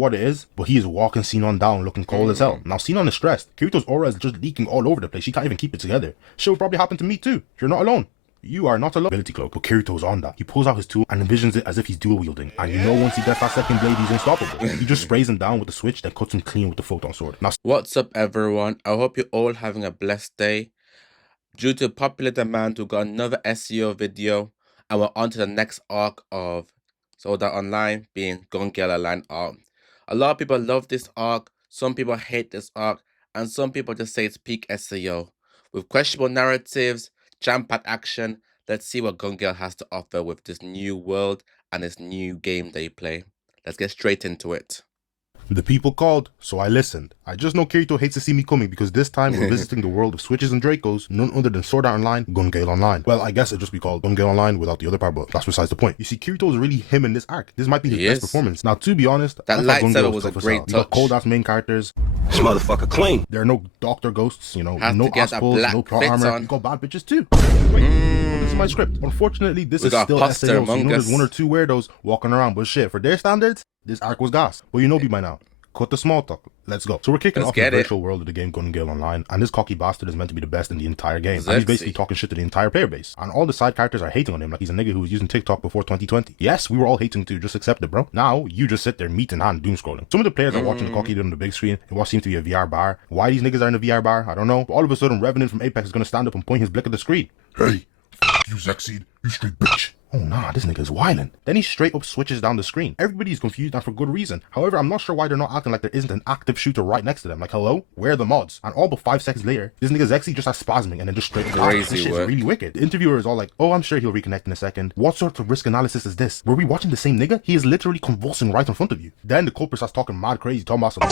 what it is, but he is walking Sinon down looking cold as hell. Now Sinon is stressed. Kirito's aura is just leaking all over the place. She can't even keep it together. Shit will probably happen to me too. You're not alone. You are not alone. Ability cloak, but Kirito's on that. He pulls out his tool and envisions it as if he's dual wielding. And you know once he gets that second blade, he's unstoppable. He just sprays him down with the switch, then cuts him clean with the photon sword. Now, what's up everyone? I hope you're all having a blessed day. Due to popular demand, we got another SAO video, and we're on to the next arc of Sword Art Online, being Gun Gale Online arc. A lot of people love this arc, some people hate this arc, and some people just say it's peak SAO. With questionable narratives, jam-packed action, let's see what Gun Gale has to offer with this new world and this new game they play. Let's get straight into it. the people called, so I listened. I just know Kirito hates to see me coming because this time we're visiting the world of Switches and Dracos, none other than Sword Art Online, Gun Gale Online. Well, I guess it'd just be called Gun Gale Online without the other part, but that's besides the point. You see, Kirito is really him in this arc. This might be his best performance. Now, to be honest, that lightsaber was a great touch. You got cold-ass main characters. This motherfucker clean. There are no doctor ghosts, you know, Has no to get a Ospos, black no plot fit armor. on. You got bad bitches too. Wait, this is my script. Unfortunately, this is still SAO, so you know there's one or two weirdos walking around, but shit, for their standards, this arc was gas. But you know me by now. Cut the small talk. Let's go. So we're kicking off the virtual world of the game Gun Gale Online, and this cocky bastard is meant to be the best in the entire game. And he's basically talking shit to the entire player base. And all the side characters are hating on him like he's a nigga who was using TikTok before 2020. Yes, we were all hating too, just accept it, bro. Now, you just sit there meat in hand doom scrolling. Some of the players are watching the cocky dude on the big screen in what seems to be a VR bar. Why these niggas are in a VR bar, I don't know. But all of a sudden, Revenant from Apex is gonna stand up and point his blick at the screen. Hey, f you Zexseed, you straight bitch. Oh nah, this nigga is wildin'. Then he straight up switches down the screen. Everybody's confused and for good reason. However, I'm not sure why they're not acting like there isn't an active shooter right next to them. Like, hello? Where are the mods? And all but 5 seconds later, this nigga Zexy just starts spasming and then just straight up dies. This shit's really wicked. The interviewer is all like, oh, I'm sure he'll reconnect in a second. What sort of risk analysis is this? Were we watching the same nigga? He is literally convulsing right in front of you. Then the culprit starts talking mad crazy, talking about some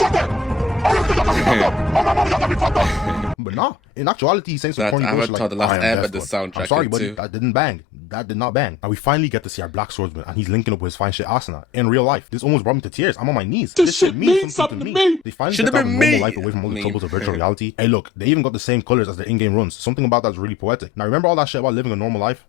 but nah, in actuality he's saying some corny bullshit like, I'm sorry buddy, that didn't bang. That did not bang. And we finally get to see our black swordsman, and he's linking up with his fine shit Asuna in real life. This almost brought me to tears. I'm on my knees. This shit means something to me. They finally get that normal life away from all the troubles of virtual reality. Hey look, they even got the same colors as their in-game runs. Something about that's really poetic. Now remember all that shit about living a normal life?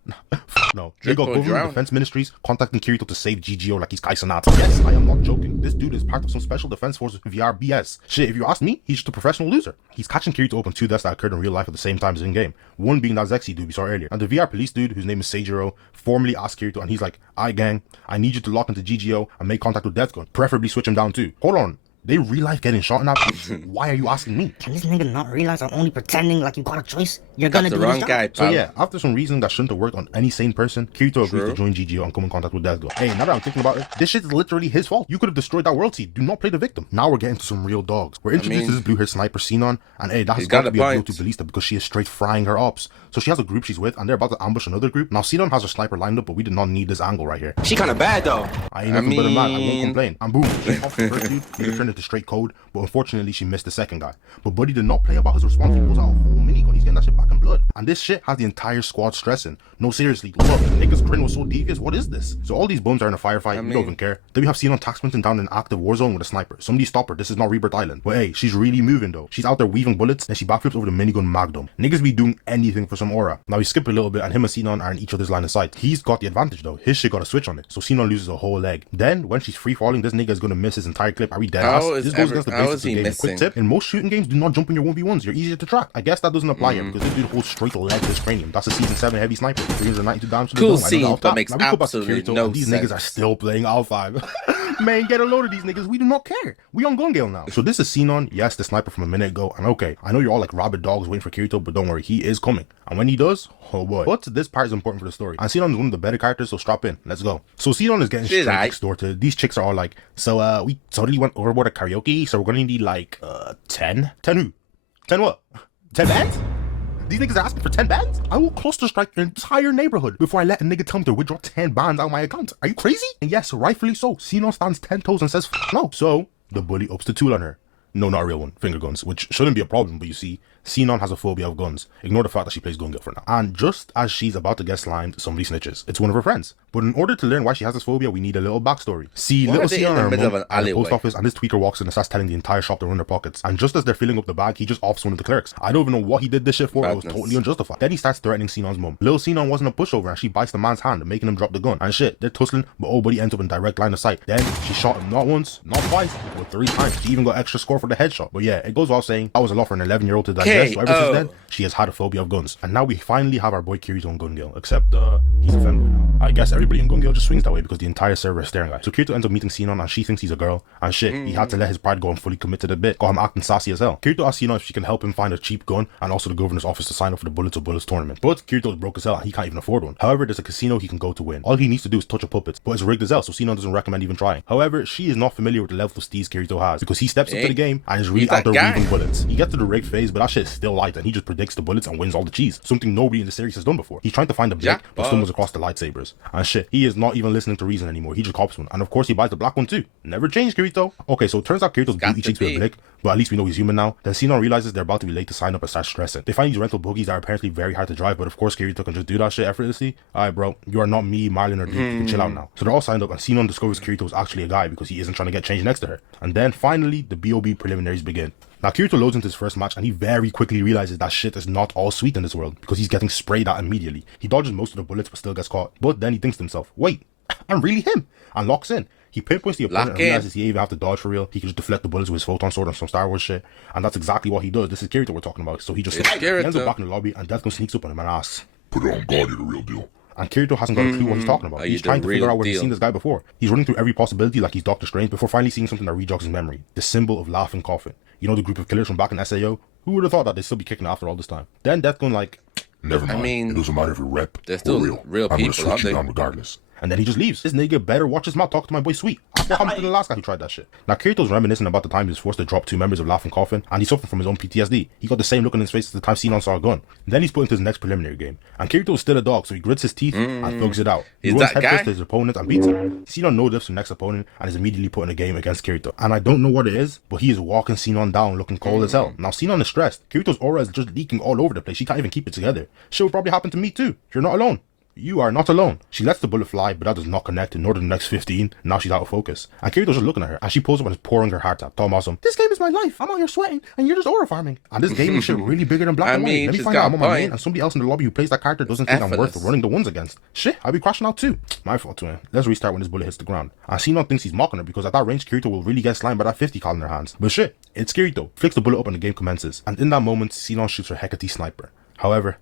No. They got government defense ministries contacting Kirito to save GGO like he's Kaisanat. Yes, I am not joking. This dude is part of some special defense force VR BS. Shit, if you ask me, he's just a professional loser. He's catching Kirito up on 2 deaths that occurred in real life at the same time as in-game. One being that Zexy dude we saw earlier. And the VR police dude, whose name is Seijiro, formally asked Kirito, and he's like, "Aight gang, I need you to lock into GGO and make contact with Death Gun. Preferably switch him down too." Hold on. They real life getting shot in that? Why are you asking me? Can this nigga not realize I'm only pretending like you got a choice? You're gonna do the wrong guy, pal. So yeah, after some reasoning that shouldn't have worked on any sane person, Kirito agrees to join GGO and come in contact with Death Gun. Hey, now that I'm thinking about it, this shit is literally his fault. You could have destroyed that world seed. Do not play the victim. Now we're getting to some real dogs. We're introduced to this blue-haired sniper Sinon, and hey, that has got to be a blow to Ballista because she is straight frying her ops. So she has a group she's with, and they're about to ambush another group. Now Sinon has her sniper lined up, but we did not need this angle right here. She kinda bad though. I ain't nothing but a man, I won't complain. And boom, she off the first dude, he turned into straight code, but unfortunately she missed the second guy. But Buddy did not play about his response. He pulls out a whole minigun, he's getting that shit back in blood. And this shit has the entire squad stressing. No, seriously, look, the nigga's grin was so devious, what is this? So all these bums are in a firefight, we don't even care. Then we have Sinon taxmanting down an active war zone with a sniper. Somebody stop her, this is not Rebirth Island. But hey, she's really moving though. She's out there weaving bullets, then she backflips over the minigun Magnum. Niggas be doing anything for some aura. Now we skip a little bit and him and Sinon are in each other's line of sight. He's got the advantage though, his shit got a switch on it, so Sinon loses a whole leg. Then when she's free falling, this nigga is gonna miss his entire clip. Are we dead ass? This goes against the basics of the game. Quick tip, in most shooting games, do not jump in your 1v1s, you're easier to track. I guess that doesn't apply here because this dude holds straight leg to his cranium. That's a season 7 heavy sniper, 392 damage to the cool dome. scene, but makes absolutely no sense. These niggas are still playing Alpha. Man, get a load of these niggas, we do not care. We on Gun Gale now. So this is Sinon, yes, the sniper from a minute ago, and okay, I know you're all like rabid dogs waiting for Kirito, but don't worry, he is coming. And when he does, oh boy. But this part is important for the story. And Sinon is one of the better characters, so strap in. Let's go. So Sinon is getting straight extorted. These chicks are all like, so we totally went overboard at karaoke, so we're gonna need like 10? 10 who? 10 what? 10 bands? These niggas are asking for 10 bands? I will cluster strike your entire neighborhood before I let a nigga tell me to withdraw 10 bands out of my account. Are you crazy? And yes, rightfully so. Sinon stands 10 toes and says no. So the bully ups the tool on her. No, not a real one. Finger guns, which shouldn't be a problem, but you see, Sinon has a phobia of guns. Ignore the fact that she plays Gun Gale for now. And just as she's about to get slimed, somebody snitches. It's one of her friends. But in order to learn why she has this phobia, we need a little backstory. See, little Sinon and her mom at the post office, and this tweaker walks in and starts telling the entire shop they're in their pockets. And just as they're filling up the bag, he just offs one of the clerks. I don't even know what he did this shit for. It was totally unjustified. Then he starts threatening Sinon's mom. Little Sinon wasn't a pushover, and she bites the man's hand, making him drop the gun. And shit, they're tussling, but old buddy ends up in direct line of sight. Then she shot him not once, not twice, but 3 times. She even got extra score for the headshot. But yeah, it goes without saying, that was a lot for an 11-year-old to digest. So ever since then, she has had a phobia of guns. And now we finally have our boy Kirito in Gun Gale, except he's a femboy now. I guess everybody in Gun Gale just swings that way because the entire server is staring at it. So Kirito ends up meeting Sinon, and she thinks he's a girl. And shit, he had to let his pride go and fully commit to the bit. Got him acting sassy as hell. Kirito asks Sinon if she can help him find a cheap gun and also the governor's office to sign up for the Bullets of Bullets tournament. But Kirito's broke as hell and he can't even afford one. However, there's a casino he can go to win. All he needs to do is touch a puppet, but it's rigged as hell, so Sinon doesn't recommend even trying. However, she is not familiar with the level of steez Kirito has because he steps up to the game and is really out there weaving bullets. He gets to the rigged phase, but that shit is still light and he just predicts the bullets and wins all the cheese. Something nobody in the series has done before. He's trying to find a blick, but stumbles across the lightsabers. And shit, he is not even listening to reason anymore. He just cops one. And of course he buys the black one too. Never changed, Kirito. Okay, so it turns out Kirito's booty cheeks with a blick, but at least we know he's human now. Then Sinon realizes they're about to be late to sign up and starts stressing. They find these rental buggies that are apparently very hard to drive, but of course Kirito can just do that shit effortlessly. Alright bro, you are not me, Marlon or Duke, you can chill out now. So they're all signed up and Sinon discovers Kirito is actually a guy because he isn't trying to get changed next to her. And then finally the BOB preliminaries begin. Now Kirito loads into his first match and he very quickly realizes that shit is not all sweet in this world because he's getting sprayed at immediately. He dodges most of the bullets but still gets caught. But then he thinks to himself, wait, I'm really him, and locks in. He pinpoints the opponent and realizes he ain't even have to dodge for real. He can just deflect the bullets with his photon sword on some Star Wars shit. And that's exactly what he does. This is Kirito we're talking about. So he just he ends up back in the lobby and Deathgun sneaks up on him and asks, "Put it on guard, you're the real deal." And Kirito hasn't got a clue what he's talking about. He's trying to figure out where he's seen this guy before. He's running through every possibility like he's Doctor Strange before finally seeing something that rejogs his memory. The symbol of Laughing Coffin. You know, the group of killers from back in SAO? Who would have thought that they'd still be kicking after all this time? Then Deathgun like, never mind. I mean, it doesn't matter if you're rep they're still real people, I'm gonna switch you down regardless. And then he just leaves. This nigga better watch his mouth. Talk to my boy Sweet. That's what happened to the last guy who tried that shit. Now Kirito's reminiscing about the time he was forced to drop 2 members of Laughing Coffin, and he's suffering from his own PTSD. He got the same look on his face as the time Sinon saw a gun. And then he's put into his next preliminary game. And Kirito is still a dog, so he grits his teeth and thugs it out. He runs headfirst to his opponent and beats him. Sinon no diffs to the next opponent and is immediately put in a game against Kirito. And I don't know what it is, but he is walking Sinon down looking cold as hell. Now Sinon is stressed. Kirito's aura is just leaking all over the place. She can't even keep it together. Shit will probably happen to me too. You're not alone. You are not alone. She lets the bullet fly, but that does not connect, nor to the next 15. Now she's out of focus. And Kirito's just looking at her, and she pulls up and is pouring her heart out. Tom awesome. This game is my life. I'm out here sweating, and you're just aura farming. And this game is shit really bigger than black and white. Let me find out I'm on my main, and somebody else in the lobby who plays that character doesn't think I'm worth running the ones against. Shit, I'll be crashing out too. My fault too, man. Let's restart when this bullet hits the ground. And Sinon thinks he's mocking her because at that range, Kirito will really get slimed by that 50 cal in her hands. But shit, it's Kirito. Flicks the bullet up and the game commences. And in that moment, Sinon shoots her Hecate sniper. However,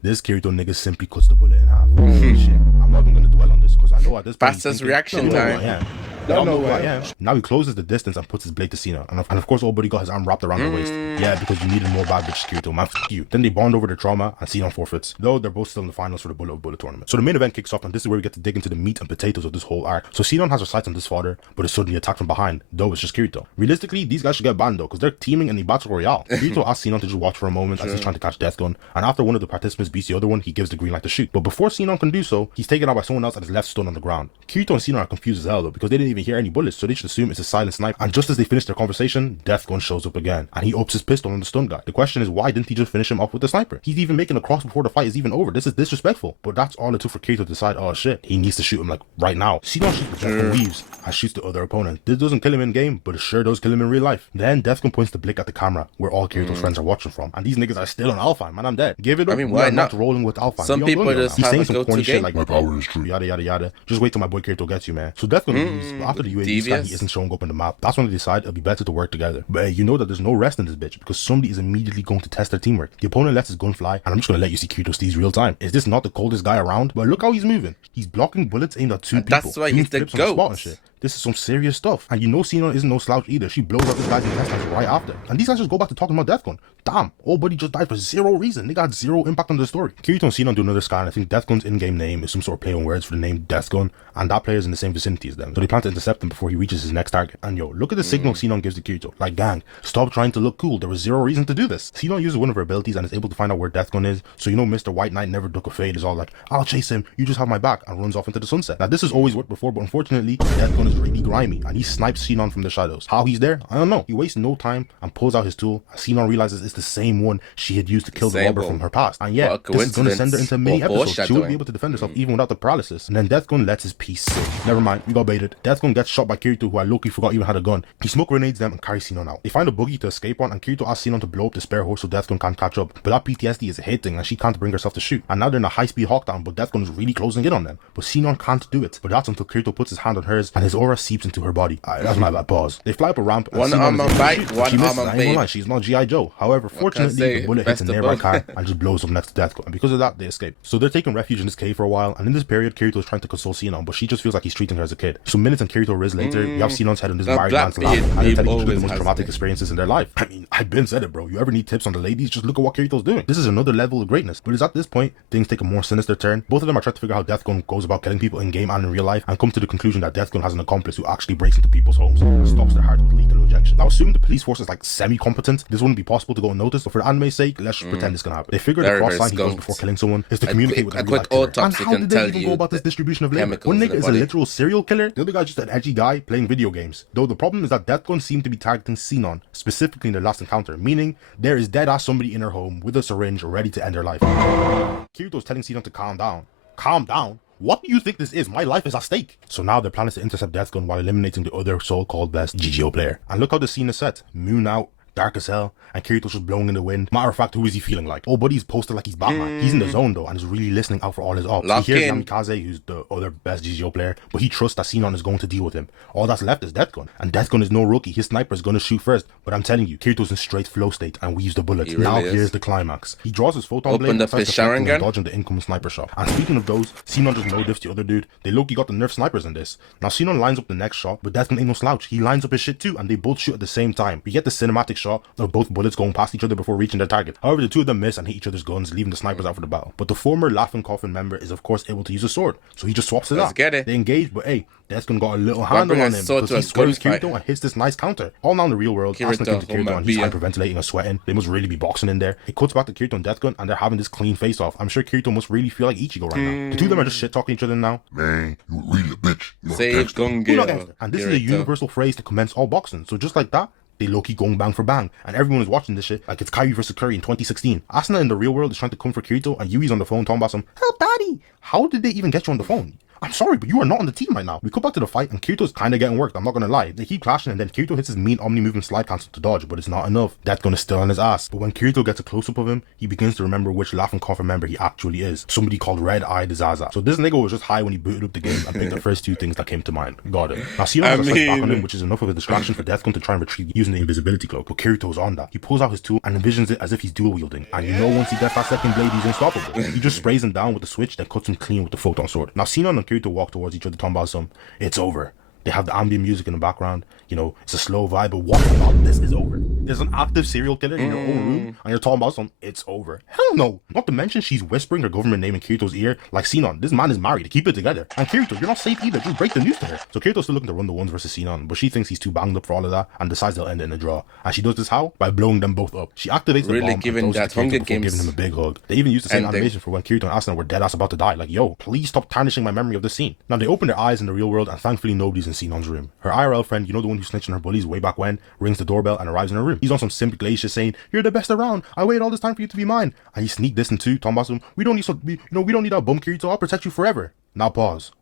this Kirito nigga simply cuts the bullet in half. Shit, I'm not even gonna dwell on this because I know at this point fastest reaction time. Don't know who I am. Now he closes the distance and puts his blade to Sinon. And of course, old buddy got his arm wrapped around her waist. Yeah, because you needed more bad bitch Kirito. Man, f you. Then they bond over their trauma and Sinon forfeits. Though they're both still in the finals for the Bullet of Bullet tournament. So the main event kicks off and this is where we get to dig into the meat and potatoes of this whole arc. So Sinon has her sights on this fodder, but is suddenly attacked from behind. Though it's just Kirito. Realistically, these guys should get banned though, because they're teaming in the Battle Royale. Kirito asks Sinon to just watch for a moment as he's trying to catch Deathgun. And after one of the participants beats the other one, he gives the green light to shoot. But before Sinon can do so, he's taken out by someone else and is left stunned on the ground. Kirito and Sinon are confused as hell though, because they didn't even hear any bullets, so they should assume it's a silent sniper. And just as they finish their conversation, Deathgun shows up again, and he ups his pistol on the stunned guy. The question is, why didn't he just finish him off with the sniper? He's even making a cross before the fight is even over. This is disrespectful. But that's all it took for Kirito to decide, oh shit, he needs to shoot him like right now. Sinon shoots, but Deathgun weaves and shoots the other opponent. This doesn't kill him in game, but it sure does kill him in real life. Then Deathgun points the blick at the camera, where all Kirito's friends are watching from, and these niggas are still on Alpha. Man, I'm dead. Give it up. I mean, why not rolling with Alpha? Some people just he's saying some corny shit like my power is true. Yada yada yada. Just wait till my boy Kirito gets you, man. So Deathgun leaves, but after the UAV scan, he isn't showing up in the map. That's when they decide it'll be better to work together. But hey, you know that there's no rest in this bitch because somebody is immediately going to test their teamwork. The opponent lets his gun fly, and I'm just gonna let you see Kirito steez real time. Is this not the coldest guy around? But look how he's moving. He's blocking bullets aimed at 2 people. That's why he's the GOAT. This is some serious stuff. And you know Sinon isn't no slouch either. She blows up this guy's intestines right after. And these guys just go back to talking about Deathgun. Damn, old buddy just died for zero reason. They got zero impact on the story. Kirito and Sinon do another scan. I think Deathgun's in-game name is some sort of play on words for the name Deathgun. And that player is in the same vicinity as them. So they plan to intercept him before he reaches his next target. And yo, look at the signal Sinon gives to Kirito. Like, gang, stop trying to look cool. There was zero reason to do this. Sinon uses one of her abilities and is able to find out where Deathgun is. So you know Mr. White Knight never duck a fade is all like, I'll chase him, you just have my back, and runs off into the sunset. Now this has always worked before, but unfortunately, Deathgun is really grimy, and he snipes Sinon from the shadows. How he's there, I don't know. He wastes no time and pulls out his tool, as Sinon realizes it's the same one she had used to kill the robber from her past. And yeah, this is gonna send her into many episodes. She will be able to defend herself even without the paralysis. And then Deathgun lets his piece sit. Never mind, we got baited. Deathgun gets shot by Kirito, who I low-key forgot even had a gun. He smoke grenades them and carries Sinon out. They find a buggy to escape on, and Kirito asks Sinon to blow up the spare horse so Deathgun can't catch up. But that PTSD is hitting, and she can't bring herself to shoot. And now they're in a high-speed hawkdown, but Deathgun is really closing in on them. But Sinon can't do it. But that's until Kirito puts his hand on hers, and his aura seeps into her body. That's my bad pause. They fly up a ramp, and one arm on bite, one arm on bait. She's not G.I. Joe. However, fortunately, the bullet hits a nearby car and just blows up next to Deathgun. And because of that, they escape. So they're taking refuge in this cave for a while, and in this period, Kirito is trying to console Sinon, but she just feels like he's treating her as a kid. So minutes and Kirito Riz later, we have Sinon's head on this married man's lap, and they're telling each other the most traumatic experiences in their life. I mean, I've been said it, bro. You ever need tips on the ladies? Just look at what Kirito's doing. This is another level of greatness. But it's at this point, things take a more sinister turn. Both of them are trying to figure out how Deathgun goes about killing people in game and in real life, and come to the conclusion that Deathgun has an accomplice who actually breaks into people's homes and stops their heart with lethal injection. Now, assuming the police force is like semi-competent, this wouldn't be possible to go unnoticed, but for the anime's sake, let's just pretend this can happen. They figure the cross sign he goes before killing someone is to communicate with a real life killer. And how did they even go about this distribution of labor? One nigga is a literal serial killer, the other guy's just an edgy guy playing video games. Though the problem is that Deathgun seemed to be targeting Sinon, specifically in their last encounter, meaning there is dead-ass somebody in her home with a syringe ready to end her life. Kirito's telling Sinon to calm down. Calm down? What do you think this is? My life is at stake. So now their plan is to intercept Deathgun while eliminating the other so-called best GGO player. And look how the scene is set. Moon out, dark as hell, and Kirito's just blowing in the wind. Matter of fact, who is he feeling like? Oh, buddy's posted like he's Batman. He's in the zone though, and is really listening out for all his ops. He hears Namikaze, who's the other best GGO player, but he trusts that Sinon is going to deal with him. All that's left is Deathgun, and Deathgun is no rookie. His sniper is gonna shoot first, but I'm telling you, Kirito's in straight flow state and weaves the bullet. Really now here's the climax. He draws his photon blade and starts dodging the incoming sniper shot. And speaking of those, Sinon just no-diffs the other dude. They low-key got the nerf snipers in this. Now Sinon lines up the next shot, but Deathgun ain't no slouch. He lines up his shit too, and they both shoot at the same time. We get the cinematic shot of both bullets going past each other before reaching their target. However, the two of them miss and hit each other's guns, leaving the snipers out for the battle. But the former Laughing Coffin member is of course able to use a sword, so he just swaps it out. They engage, but hey, Deathgun got a little handle on him because he swerves Kirito and hits this nice counter. All now in the real world, Asuna came to Kirito and he's hyperventilating and sweating. They must really be boxing in there. It cuts back to Kirito and Deathgun and they're having this clean face off. I'm sure Kirito must really feel like Ichigo right now. The two of them are just shit talking each other now. Man, you really a bitch. Save Gun Gale. And this is a universal phrase to commence all boxing. So just like that, they low-key going bang for bang, and everyone is watching this shit like it's Kyrie versus Curry in 2016. Asuna in the real world is trying to come for Kirito, and Yui's on the phone talking about some, help daddy! How did they even get you on the phone? I'm sorry, but you are not on the team right now. We come back to the fight, and Kirito's kind of getting worked, I'm not gonna lie. They keep clashing, and then Kirito hits his mean omni-movement slide cancel to dodge, but it's not enough. Deathgun is still on his ass. But when Kirito gets a close-up of him, he begins to remember which Laughing Coffin member he actually is. Somebody called Red-Eyed Zaza. So this nigga was just high when he booted up the game and picked the first two things that came to mind. Got it. Now Sinon has a slight back on him, which is enough of a distraction for Deathgun to try and retrieve using the invisibility cloak. But Kirito's on that. He pulls out his tool and envisions it as if he's dual-wielding. And you know once he gets that second blade, he's unstoppable. He just sprays him down with the switch, then cuts him clean with the photon sword. Now Sinon and Kirito walk towards each other talking about some, it's over. They have the ambient music in the background, you know, it's a slow vibe, but what about this is over? There's an active serial killer in your own room, and you're talking about some, it's over. Hell no. Not to mention she's whispering her government name in Kirito's ear, like Sinon, this man is married, keep it together. And Kirito, you're not safe either, just break the news to her. So Kirito's still looking to run the ones versus Sinon, but she thinks he's too banged up for all of that, and decides they'll end it in a draw. And she does this how? By blowing them both up. She activates the bomb and throws it to Kirito before giving him a big hug. They even used the same animation for when Kirito and Asuna were dead ass about to die, like yo, please stop tarnishing my memory of this scene. Now they open their eyes in the real world, and thankfully nobody's in Sinon's room. Her IRL friend, you know the one who snitched on her bullies way back when, rings the doorbell and arrives in her room. He's on some simp glacier saying, you're the best around, I waited all this time for you to be mine. And he sneaked this into talking about some, we don't need our bum Kirito, I'll protect you forever. Now pause.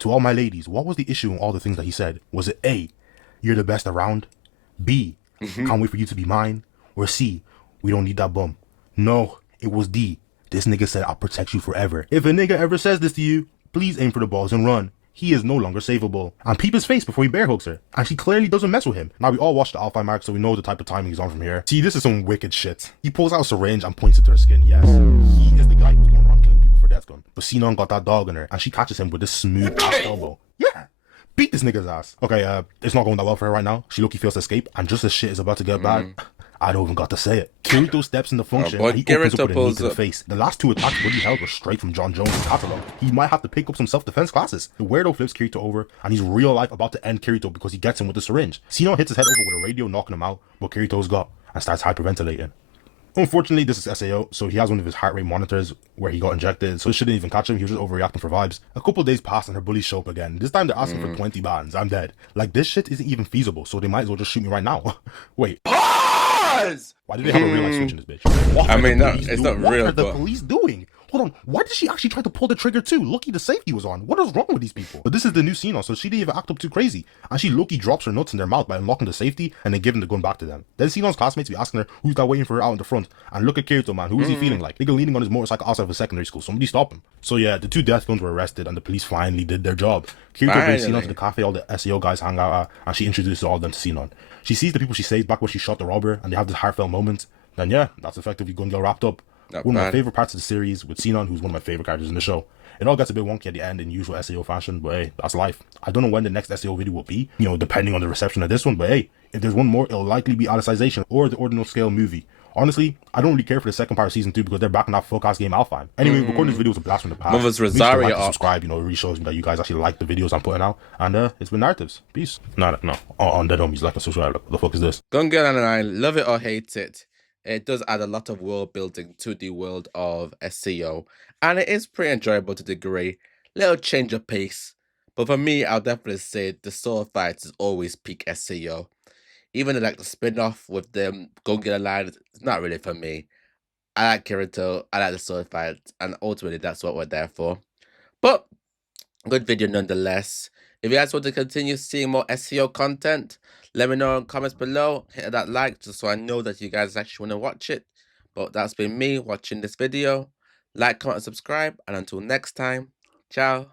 To all my ladies, what was the issue in all the things that he said? Was it A, you're the best around? B, can't wait for you to be mine? Or C, we don't need that bum? No, it was D. This nigga said I'll protect you forever. If a nigga ever says this to you, please aim for the balls and run. He is no longer savable. And peep his face before he bear hooks her. And she clearly doesn't mess with him. Now we all watched the Alpha mark, so we know the type of timing he's on from here. See, this is some wicked shit. He pulls out a syringe and points it to her skin. Yes, he is the guy who's going around killing people for Deathgun. But Sinon got that dog in her, and she catches him with this smooth ass elbow. Yeah. Beat this nigga's ass. Okay, it's not going that well for her right now. She low-key fails to escape, and just as shit is about to get bad, I don't even got to say it. Kirito steps in the function and he opens up with a knee to the face. The last two attacks Woody held were straight from John Jones' catalog. He might have to pick up some self-defense classes. The weirdo flips Kirito over and he's real life about to end Kirito because he gets him with the syringe. Sinon hits his head over with a radio knocking him out, but Kirito's got and starts hyperventilating. Unfortunately, this is SAO, so he has one of his heart rate monitors where he got injected, so it shouldn't even catch him. He was just overreacting for vibes. A couple days pass and her bullies show up again. This time they're asking for 20 bans. I'm dead. Like, this shit isn't even feasible, so they might as well just shoot me right now. Wait. Pause! Why do they have a real life switch in this bitch? What I mean, no, police it's doing? not real, What are the but... police doing? Hold on, why did she actually try to pull the trigger too? Lucky the safety was on. What is wrong with these people? But this is the new Sinon, so she didn't even act up too crazy. And she low-key drops her nuts in their mouth by unlocking the safety and then giving the gun back to them. Then Sinon's classmates be asking her who's that waiting for her out in the front. And look at Kirito, man, who is he feeling like? Nigga leaning on his motorcycle outside of a secondary school. Somebody stop him. So yeah, the two death guns were arrested and the police finally did their job. Kirito brings Sinon to the cafe all the SAO guys hang out at, and she introduces all of them to Sinon. She sees the people she saved back when she shot the robber and they have this heartfelt moment. Then yeah, that's effectively Gun Gale wrapped up. One of my favorite parts of the series with Sinon, who's one of my favorite characters in the show. It all gets a bit wonky at the end in usual SAO fashion, but hey, that's life. I don't know when the next SAO video will be, you know, depending on the reception of this one, but hey, if there's one more, it'll likely be Alicization or the Ordinal Scale movie. Honestly, I don't really care for the second part of season 2 because they're back in that fuck-ass game Alfheim. Anyway, recording this video was a blast from the past. Mother's Please like Rosario and subscribe, you know, it really shows me that you guys actually like the videos I'm putting out. And it's been Narratives. Peace. No. On dead homies, like and subscribe. What the fuck is this? Gun Gale Online, love it or hate it. It does add a lot of world building to the world of SAO, and it is pretty enjoyable to a degree. Little change of pace, but for me, I'll definitely say the sword fights is always peak SAO. Even like the spin-off with them Gun Gale Online, it's not really for me. I like Kirito, I like the sword fights, and ultimately that's what we're there for. But good video nonetheless. If you guys want to continue seeing more SEO content, let me know in the comments below. Hit that like just so I know that you guys actually want to watch it. But that's been me watching this video. Like, comment, and subscribe. And until next time, ciao.